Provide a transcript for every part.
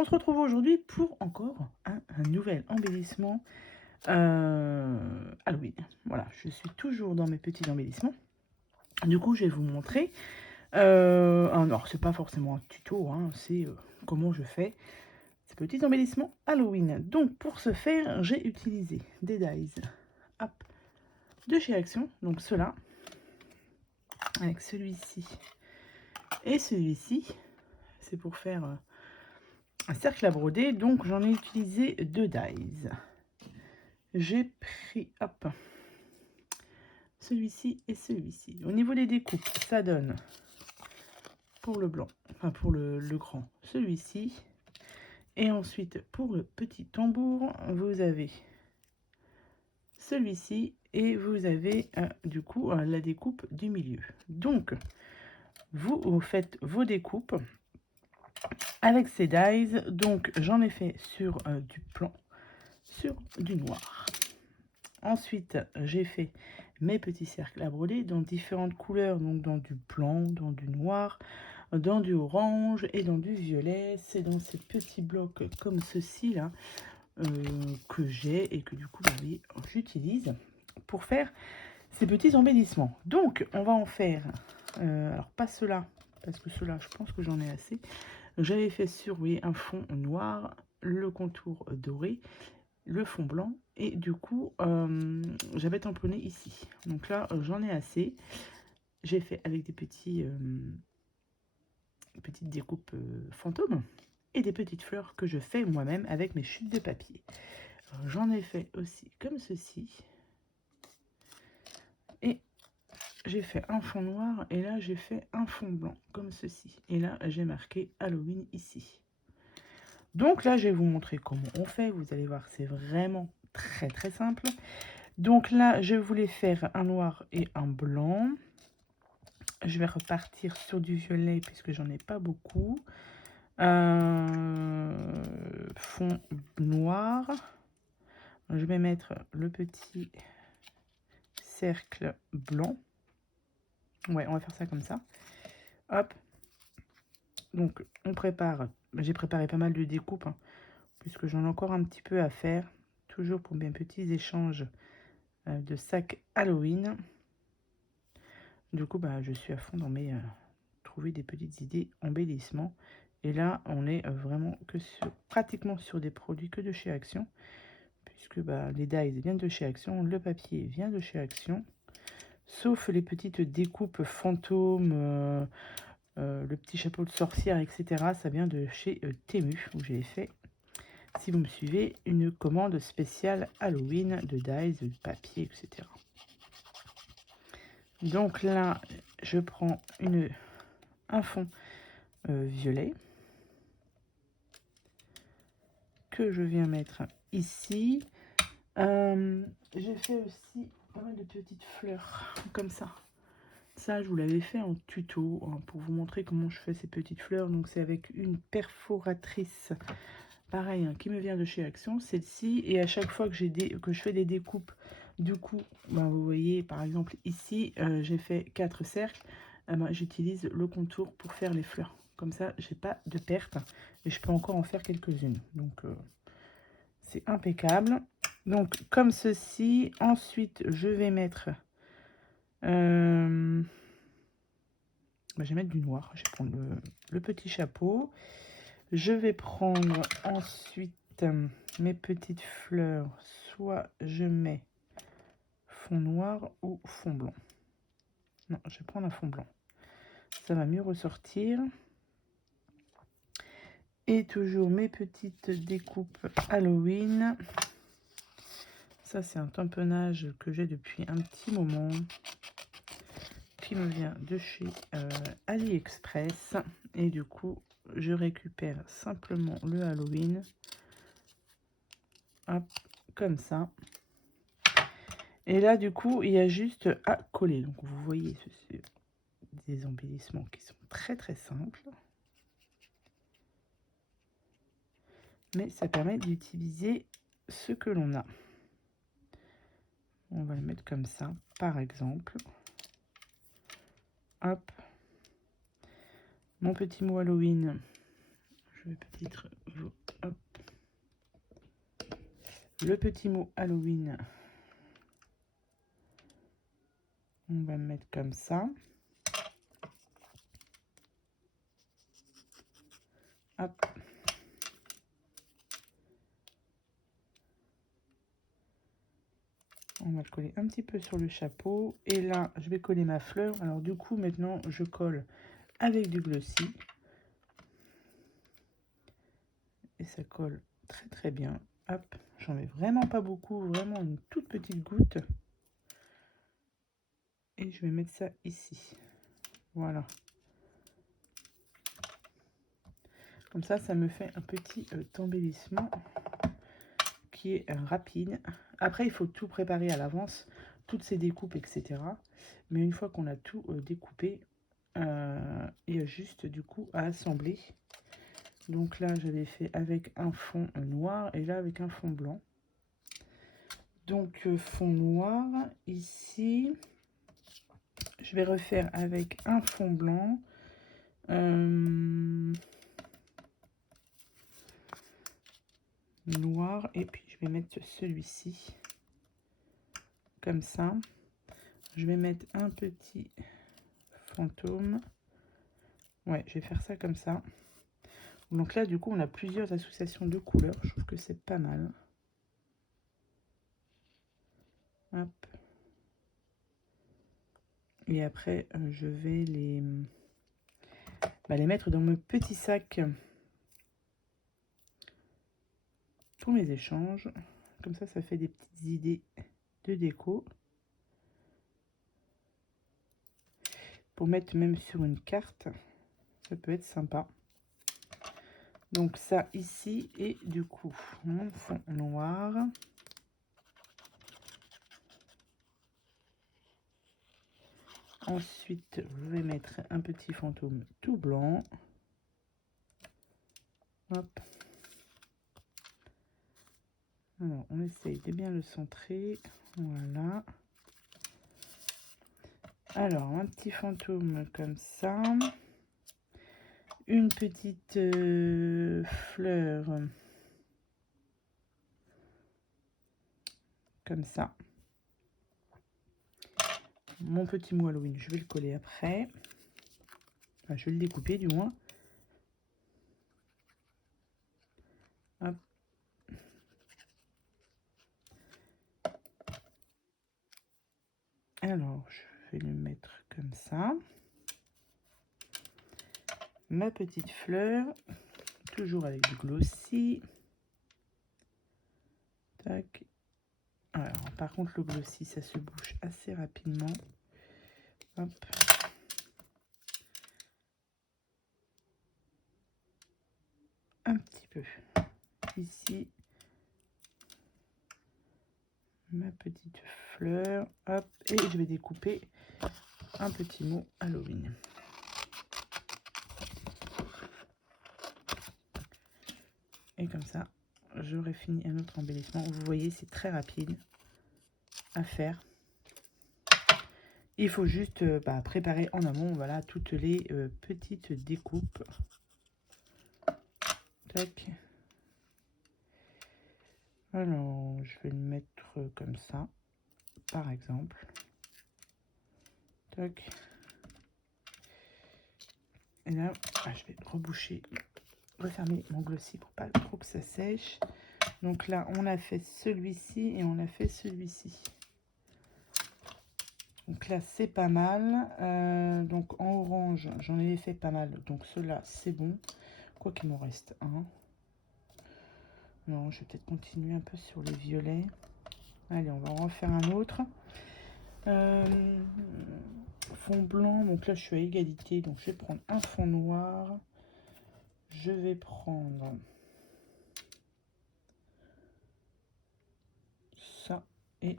on se retrouve aujourd'hui pour encore un nouvel embellissement Halloween. Voilà, je suis toujours dans mes petits embellissements. Du coup, je vais vous montrer. Alors, c'est pas forcément un tuto, hein, c'est comment je fais ces petits embellissements Halloween. Donc, pour ce faire, j'ai utilisé des dies hop, de chez Action. Donc, ceux-là, avec celui-ci et celui-ci. C'est pour faire un cercle à broder. Donc, j'en ai utilisé 2 dies. J'ai pris, hop, celui-ci et celui-ci. Au niveau des découpes, ça donne pour le blanc, enfin pour le grand, celui-ci. Et ensuite, pour le petit tambour, vous avez celui-ci et vous avez du coup la découpe du milieu. Donc, vous faites vos découpes avec ces dies. Donc, j'en ai fait sur du blanc, sur du noir. Ensuite, j'ai fait mes petits cercles à broder dans différentes couleurs, donc dans du blanc, dans du noir, dans du orange et dans du violet. C'est dans ces petits blocs comme ceci là que j'ai et que du coup j'utilise pour faire ces petits embellissements. Donc on va en faire, alors pas ceux-là, parce que ceux-là je pense que j'en ai assez. J'avais fait sur un fond noir, le contour doré, le fond blanc et du coup j'avais tamponné ici. Donc là j'en ai assez. J'ai fait avec des petits petites découpes fantômes et des petites fleurs que je fais moi-même avec mes chutes de papier. J'en ai fait aussi comme ceci et j'ai fait un fond noir et là j'ai fait un fond blanc comme ceci et là j'ai marqué Halloween ici. Donc là je vais vous montrer comment on fait. Vous allez voir, c'est vraiment très simple. Donc là je voulais faire un noir et un blanc. Je vais repartir sur du violet puisque j'en ai pas beaucoup. Fond noir. Je vais mettre le petit cercle blanc. Ouais, on va faire ça comme ça. Hop. Donc on prépare. J'ai préparé pas mal de découpes hein, puisque j'en ai encore un petit peu à faire. Toujours pour mes petits échanges de sacs Halloween. Du coup, je suis à fond dans mes trouver des petites idées embellissements. Et là, on est vraiment que pratiquement sur des produits que de chez Action. Puisque les dies viennent de chez Action, le papier vient de chez Action. Sauf les petites découpes fantômes, le petit chapeau de sorcière, etc. Ça vient de chez Temu, où j'ai fait, si vous me suivez, une commande spéciale Halloween de dies, de papier, etc. Donc là, je prends un fond violet que je viens mettre ici. J'ai fait aussi pas mal de petites fleurs comme ça. Ça, je vous l'avais fait en tuto hein, pour vous montrer comment je fais ces petites fleurs. Donc, c'est avec une perforatrice, pareil, hein, qui me vient de chez Action, celle-ci. Et à chaque fois que je fais des découpes, du coup, vous voyez, par exemple, ici, j'ai fait 4 cercles. J'utilise le contour pour faire les fleurs. Comme ça, j'ai pas de perte et je peux encore en faire quelques-unes. Donc, c'est impeccable. Donc, comme ceci. Ensuite, je vais mettre... je vais mettre du noir. Je vais prendre le petit chapeau. Je vais prendre ensuite mes petites fleurs. Soit je mets fond noir ou fond blanc. Non, je vais prendre un fond blanc. Ça va mieux ressortir. Et toujours mes petites découpes Halloween. Ça, c'est un tamponnage que j'ai depuis un petit moment. Qui me vient de chez AliExpress. Et du coup, je récupère simplement le Halloween. Hop, comme ça. Et là, du coup, il y a juste à coller. Donc, vous voyez, c'est des embellissements qui sont très simples. Mais ça permet d'utiliser ce que l'on a. On va le mettre comme ça, par exemple. Hop. Mon petit mot Halloween, Je vais peut-être vous... Hop. Le petit mot Halloween. On va mettre comme ça. Hop. On va le coller un petit peu sur le chapeau. Et là, je vais coller ma fleur. Alors du coup, maintenant, je colle avec du glossy. Et ça colle très très bien. Hop, j'en mets vraiment pas beaucoup, vraiment une toute petite goutte. Et je vais mettre ça ici. Voilà. Comme ça me fait un petit embellissement qui est rapide. Après, il faut tout préparer à l'avance, toutes ces découpes, etc. Mais une fois qu'on a tout découpé, il y a juste du coup à assembler. Donc là, j'avais fait avec un fond noir et là avec un fond blanc. Donc fond noir, ici, je vais refaire avec un fond blanc. Noir, et puis je vais mettre celui-ci comme ça. Je vais mettre un petit fantôme. Ouais, je vais faire ça comme ça. Donc là, du coup, on a plusieurs associations de couleurs. Je trouve que c'est pas mal. Hop. Et après, je vais les mettre dans mon petit sac pour mes échanges. Comme ça fait des petites idées de déco. Pour mettre même sur une carte, ça peut être sympa. Donc ça ici, et du coup, mon fond noir. Ensuite, je vais mettre un petit fantôme tout blanc. Hop. Alors, on essaye de bien le centrer. Voilà. Alors, un petit fantôme comme ça. Une petite fleur. Comme ça. Mon petit mot Halloween, je vais le coller après. Enfin, je vais le découper du moins. Hop. Alors, je vais le mettre comme ça. Ma petite fleur, toujours avec du glossy. Tac. Alors, par contre, le glossy, ça se bouge assez rapidement. Hop. Un petit peu. Ici, ma petite fleur. Hop. Et je vais découper un petit mot Halloween. Et comme ça, j'aurai fini un autre embellissement. Vous voyez, c'est très rapide à faire. Il faut juste préparer en amont, voilà, toutes les petites découpes. Tac. Alors, je vais le mettre comme ça, par exemple. Tac. Et là, je vais reboucher, refermer mon glossy pour pas trop que ça sèche. Donc là, on a fait celui-ci et on a fait celui-ci. Donc là, c'est pas mal. Donc en orange, j'en ai fait pas mal. Donc ceux-là, c'est bon. Quoi qu'il m'en reste un. Non, je vais peut-être continuer un peu sur les violets. Allez, on va en refaire un autre. Fond blanc, donc là je suis à égalité, donc je vais prendre un fond noir. Je vais prendre ça et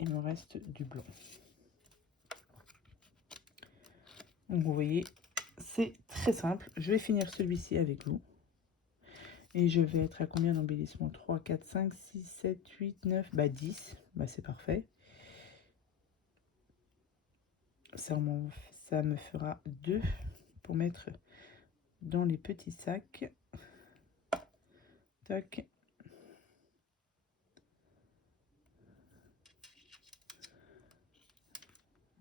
il me reste du blanc. Donc vous voyez, c'est très simple. Je vais finir celui-ci avec vous. Et je vais être à combien d'embellissements? 3, 4, 5, 6, 7, 8, 9, 10. C'est parfait. Ça me fera 2 pour mettre dans les petits sacs. Tac.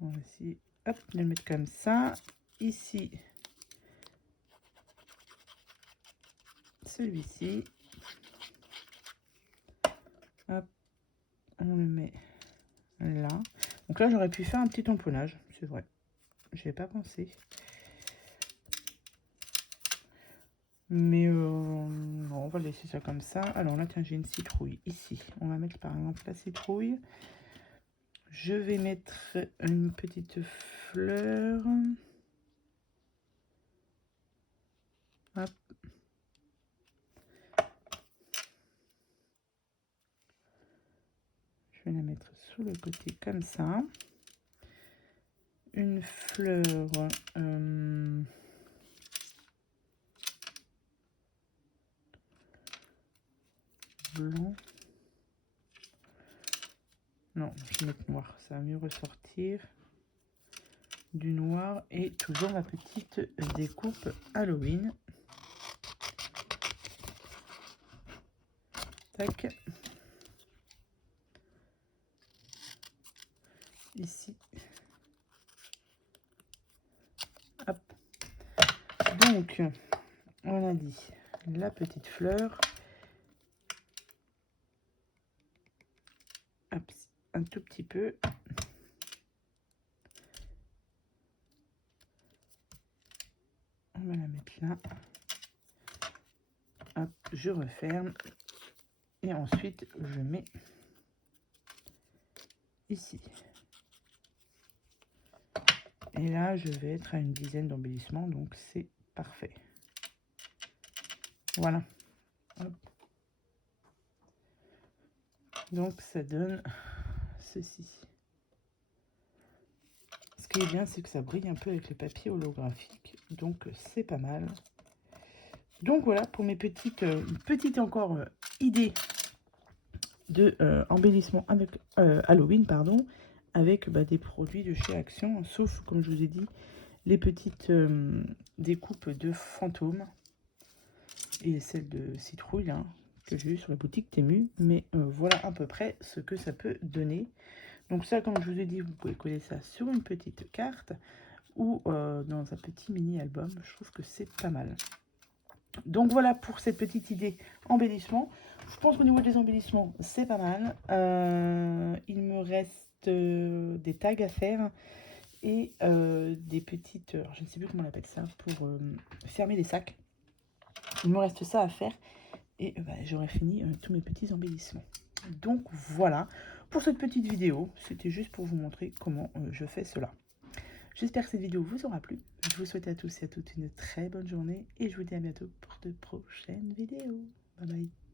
On va essayer, hop, de le mettre comme ça. Ici, celui-ci. Hop, on le met là. Donc là, j'aurais pu faire un petit tamponnage, c'est vrai. Je n'y ai pas pensé. Mais non, on va laisser ça comme ça. Alors là, tiens, j'ai une citrouille ici. On va mettre par exemple la citrouille. Je vais mettre une petite fleur. Hop. Je vais la mettre sur le côté comme ça. Une fleur blanc. Non, je vais mettre noir, ça va mieux ressortir. Du noir et toujours ma petite découpe Halloween. Tac. Ici. Hop. Donc, on a dit la petite fleur. Hop, un tout petit peu. On va la mettre là. Hop, je referme. Et ensuite, je mets ici. Et là, je vais être à une dizaine d'embellissements, donc c'est parfait. Voilà. Hop. Donc, ça donne ceci. Ce qui est bien, c'est que ça brille un peu avec le papier holographique, donc c'est pas mal. Donc voilà pour mes petites encore idées de embellissement avec Halloween, pardon, avec des produits de chez Action, sauf comme je vous ai dit les petites découpes de fantômes et celles de citrouille hein, que j'ai eu sur la boutique Temu, mais voilà à peu près ce que ça peut donner. Donc ça, comme je vous ai dit, vous pouvez coller ça sur une petite carte ou dans un petit mini album. Je trouve que c'est pas mal. Donc voilà pour cette petite idée embellissement. Je pense qu'au niveau des embellissements, c'est pas mal. Il me reste des tags à faire et des petites, je ne sais plus comment on appelle ça, pour fermer les sacs. Il me reste ça à faire et j'aurai fini tous mes petits embellissements. Donc voilà pour cette petite vidéo. C'était juste pour vous montrer comment je fais cela. J'espère que cette vidéo vous aura plu. Je vous souhaite à tous et à toutes une très bonne journée et je vous dis à bientôt pour de prochaines vidéos. Bye bye.